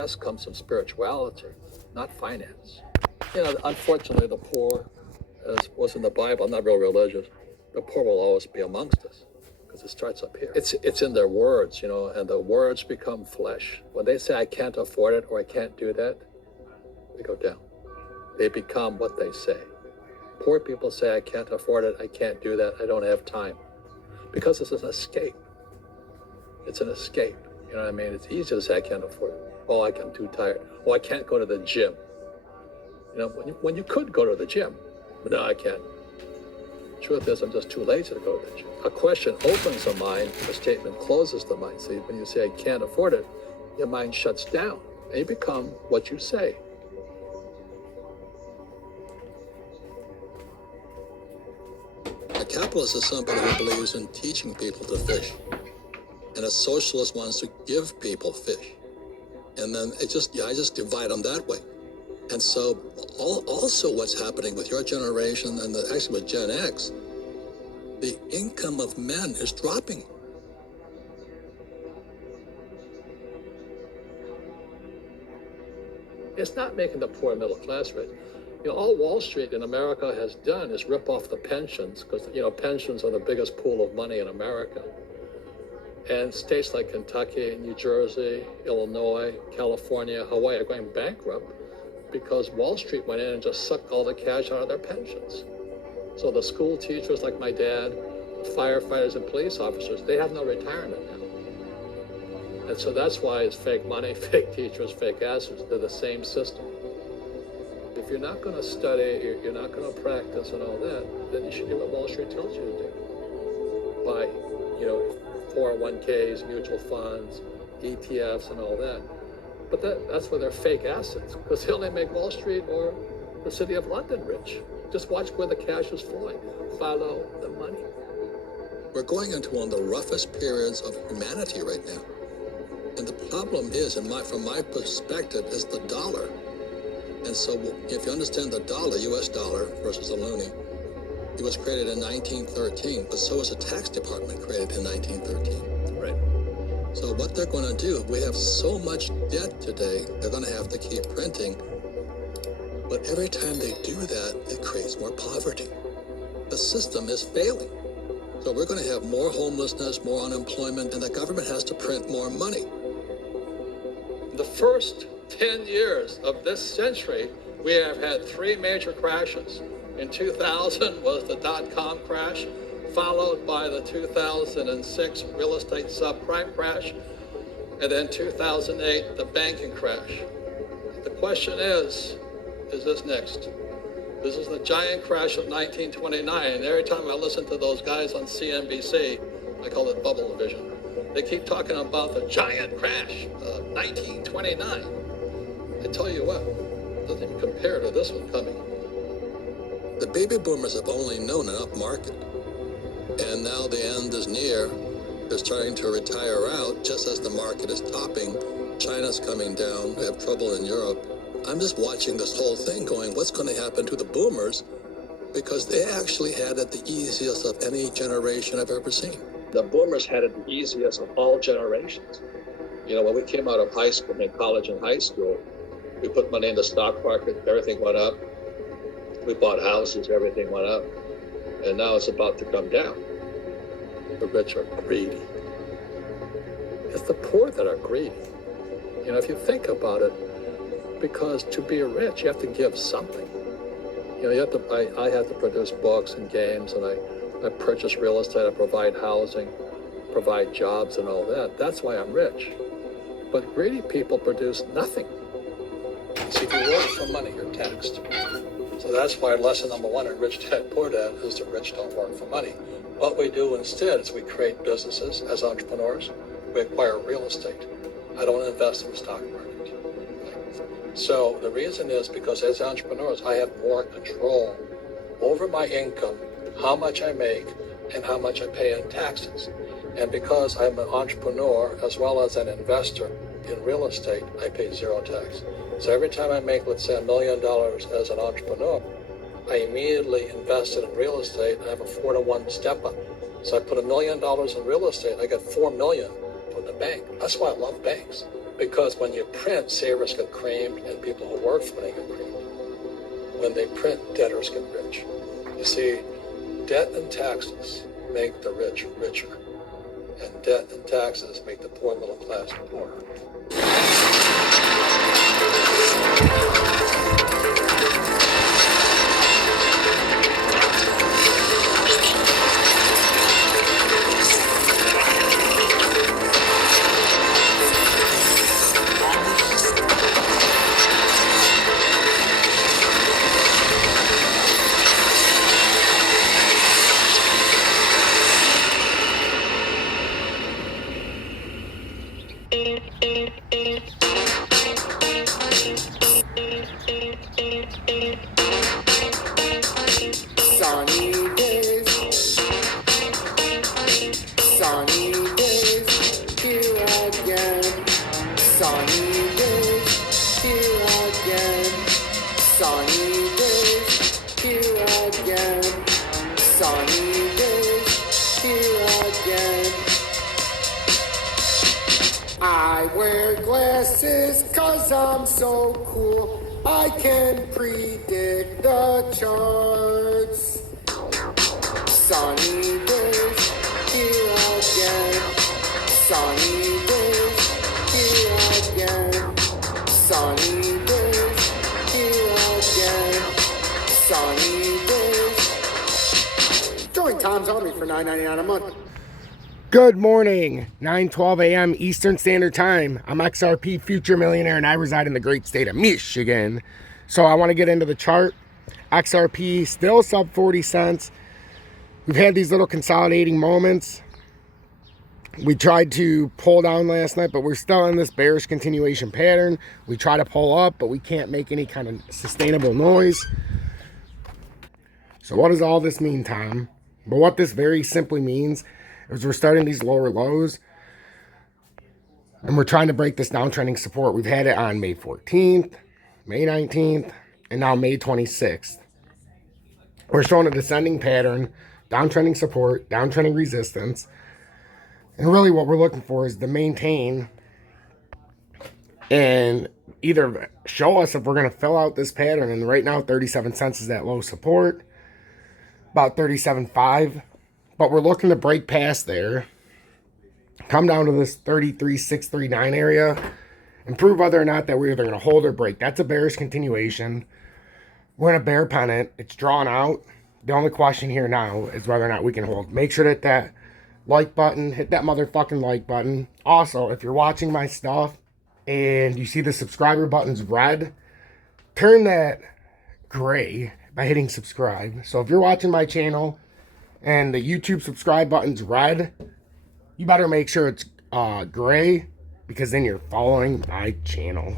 success comes from spirituality, not finance. Unfortunately, the poor, as was in the Bible, I'm not real religious, the poor will always be amongst us because it starts up here. It's in their words, and the words become flesh. When they say, I can't afford it or I can't do that, they go down. They become what they say. Poor people say, I can't afford it, I can't do that, I don't have time. Because it's an escape. It's an escape. You know what I mean? It's easy to say, I can't afford it. Oh, I'm too tired. Oh, I can't go to the gym. When you could go to the gym, but no, I can't. Truth is, I'm just too lazy to go to the gym. A question opens the mind, a statement closes the mind. See, when you say, I can't afford it, your mind shuts down, and you become what you say. A capitalist is somebody who believes in teaching people to fish. And a socialist wants to give people fish. And then I just divide them that way. And so also what's happening with your generation and actually with Gen X, the income of men is dropping. It's not making the poor middle class rich. All Wall Street in America has done is rip off the pensions because, pensions are the biggest pool of money in America. And states like Kentucky, New Jersey, Illinois, California, Hawaii are going bankrupt because Wall Street went in and just sucked all the cash out of their pensions. So the school teachers like my dad, the firefighters and police officers, they have no retirement now. And so that's why it's fake money, fake teachers, fake assets. They're the same system. If you're not going to study, you're not going to practice and all that, then you should do what Wall Street tells you to do. Buy, 401ks, mutual funds, ETFs and all that. But that's where they're fake assets, because they only make Wall Street or the city of London rich. Just watch where the cash is flowing. Follow the money. We're going into one of the roughest periods of humanity right now. And the problem is, from my perspective, is the dollar. And so if you understand the dollar, US dollar versus the loonie, it was created in 1913, but so was the tax department created in 1913. Right. So what they're going to do, we have so much debt today, they're going to have to keep printing. But every time they do that, it creates more poverty. The system is failing. So we're going to have more homelessness, more unemployment, and the government has to print more money. The first 10 years of this century, we have had 3 major crashes. In 2000 was the dot-com crash, followed by the 2006 real estate subprime crash, and then 2008, the banking crash. The question is this next? This is the giant crash of 1929, and every time I listen to those guys on CNBC, I call it bubble vision. They keep talking about the giant crash of 1929. I tell you what, it doesn't even compare to this one coming. The baby boomers have only known an up market, and now the end is near. They're starting to retire out just as the market is topping. China's coming down. They have trouble in Europe. I'm just watching this whole thing going, what's going to happen to the boomers? Because they actually had it the easiest of any generation I've ever seen. The boomers had it the easiest of all generations. When we came out of high school, college and high school, we put money in the stock market, everything went up. We bought houses, everything went up. And now it's about to come down. The rich are greedy. It's the poor that are greedy. If you think about it, because to be rich, you have to give something. I have to produce books and games, and I purchase real estate, I provide housing, provide jobs and all that. That's why I'm rich. But greedy people produce nothing. See, if you work for money, you're taxed. So that's why lesson number 1 in Rich Dad, Poor Dad is the rich don't work for money. What we do instead is we create businesses as entrepreneurs. We acquire real estate. I don't invest in the stock market. So the reason is because as entrepreneurs, I have more control over my income, how much I make, and how much I pay in taxes. And because I'm an entrepreneur as well as an investor in real estate, I pay 0 tax. So every time I make, let's say, $1 million as an entrepreneur, I immediately invest it in real estate and I have a 4-to-1 step up. So I put $1 million in real estate, I get $4 million from the bank. That's why I love banks. Because when you print, savers get creamed and people who work for it get creamed. When they print, debtors get rich. You see, debt and taxes make the rich richer, and debt and taxes make the poor middle class poorer. Sunny days, here again. Sunny days, here again. Sunny days, here again. Sunny days, here again. I wear glasses 'cause I'm so cool. I can predict the charts. Sunny days, here again. Sunny days, here again. Sunny days, here again. Sunny days. Join Tom's Army for $9.99 a month. Good morning, 9:12 a.m. Eastern Standard Time. I'm XRP Future Millionaire and I reside in the great state of Michigan. So I want to get into the chart. XRP still sub 40 cents. We've had these little consolidating moments. We tried to pull down last night, but we're still in this bearish continuation pattern. We try to pull up, but we can't make any kind of sustainable noise. So what does all this mean, Tom? But what this very simply means is we're starting these lower lows and we're trying to break this downtrending support. We've had it on May 14th, May 19th, and now May 26th. We're showing a descending pattern, downtrending support, downtrending resistance. And really what we're looking for is to maintain and either show us if we're going to fill out this pattern. And right now 37 cents is that low support, about 37.5. But we're looking to break past there, come down to this 33.639 area, and prove whether or not that we're either going to hold or break. That's a bearish continuation. We're in a bear pennant. It's drawn out. The only question here now is whether or not we can hold. Make sure that that like button, hit that motherfucking like button. Also, if you're watching my stuff and you see the subscriber button's red, turn that gray by hitting subscribe. So if you're watching my channel and the YouTube subscribe button's red, you better make sure it's gray, because then you're following my channel.